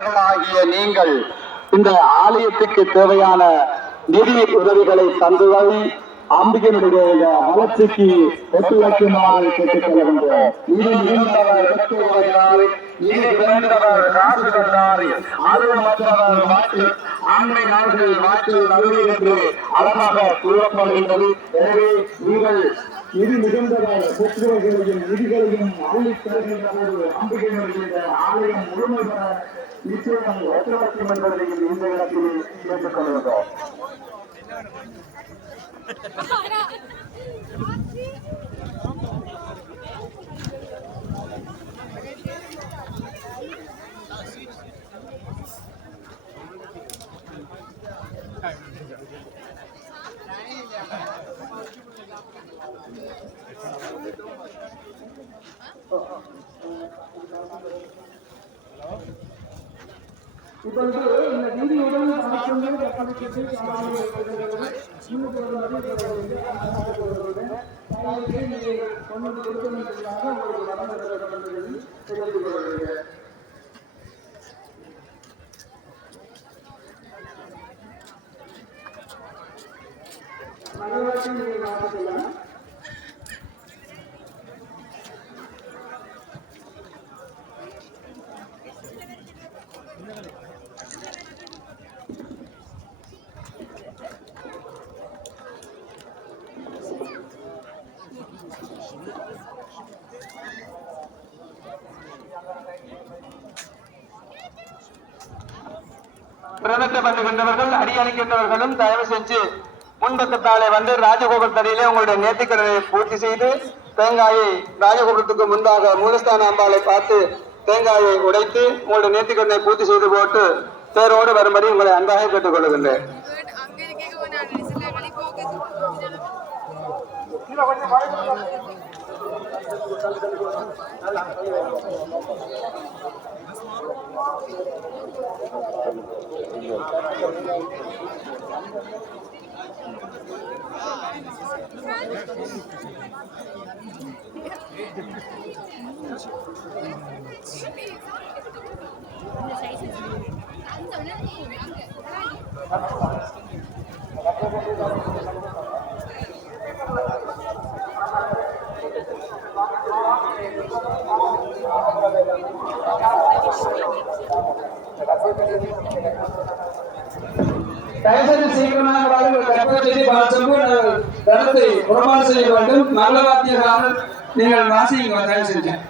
ஆகிய நீங்கள் இந்த ஆலயத்துக்கு தேவையான நிதி உதவிகளை தந்துள்ளதை அம்பிகையினுடைய வளர்ச்சிக்கு ஒத்துழைக்குமாறு கேட்டுக் கொள்கின்றோம். இது மிகுந்தவர் இது பிறந்தவர் காசு கொண்டார் அருள்மற்றவர் வாக்கு ஆண்மை நாடுகள் வாக்கு நடுவே என்று அழகாக கூறப்படுகின்றது. எனவே நீங்கள் இது மிகுந்தவர் சொத்துகளையும் நிதிகளையும் அள்ளித் தருகின்ற போது அம்பிகையினுடைய ஆலயம் முழுமை பெற நிச்சயம் ஒத்துழைக்கும் என்பதையும் இந்த இடத்தில் கேட்டுக் கொள்கின்றோம். இப்பொழுது இந்த வீடியோடன் பிரதட்டப்பட்டுகின்றவர்கள் அடியளிக்கின்றவர்களும் தயவு செஞ்சு முன்பக்கத்தாலே வந்து ராஜகோபுர தடியிலே உங்களுடைய நேர்த்திக்கடனை பூர்த்தி செய்து தேங்காயை ராஜகோபுரத்துக்கு முன்பாக மூலஸ்தான அம்பாளை பார்த்து தேங்காயை உடைத்து உங்களுடைய நேர்த்திக்கடனை பூர்த்தி செய்து போட்டு தேரோடு வரும்படி உங்களை அன்பாக கேட்டுக் கொள்ளுகின்றேன். சீக்கிரமாக கணத்தை புறமாறு செய்ய வேண்டும். நல்ல வாத்தியக்காரர் நீங்கள் வாசிங்க தயவு செஞ்சேன்.